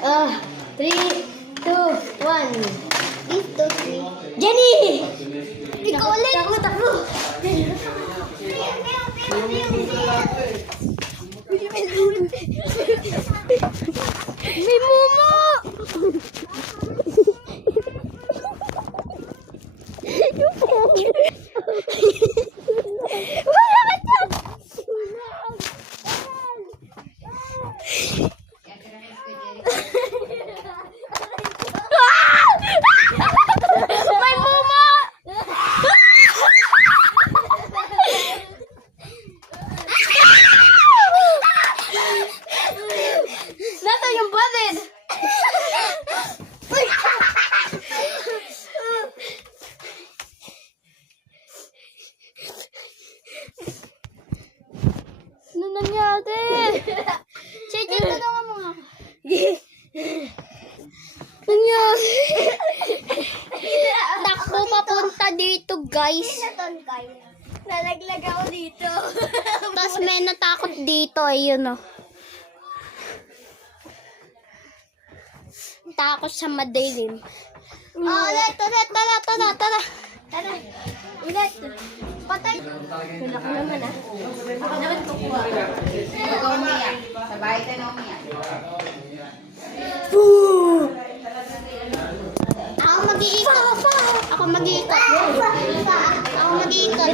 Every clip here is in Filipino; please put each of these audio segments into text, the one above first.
3, 2, 1. Dito, Jenny! ikaw ulit. Takbo! May mumo! Wala ka dyan! May mumo! Nasa yung batid! Ano nangyari? Sige, tanongan mo nga. Nangyari? Takbo papunta dito, guys. Nalaglag ako dito. Tapos may natakot dito, ayun o. Takot sa madilim. Ulit! Tara! Ulit! Patay! Wala ka naman ah. Ako naman kukuha. Huwag ka umiyak. Sabay ka na umiyak. Ako mag-iikot. Ako mag-iikot. Ako mag-iikot.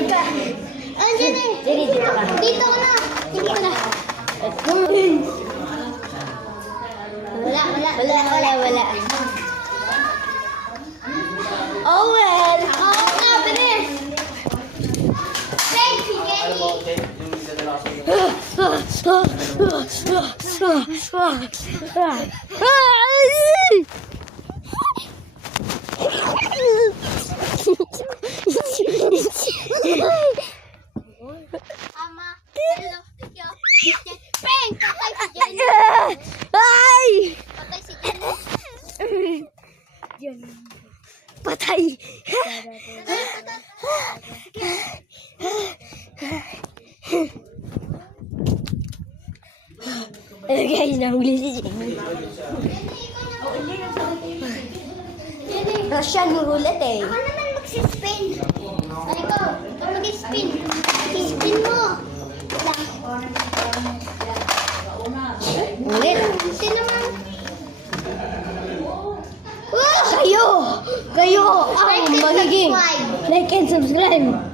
Andiyan eh. Jenny, dito ka. Dito ko na. Dito ko na. Wala. Owen! Oo nga, bilis. Thank you, Jenny. Ama, hello. Peng! Patay si Jenny. Ay! Patay si Jenny. Patay! Guys, nahuli si Jenny. Russian roulette eh. Ako naman magsispin. Ikaw mag-spin. Spin mo. Ulit. Sino man? Kayo ang magiging like and subscribe.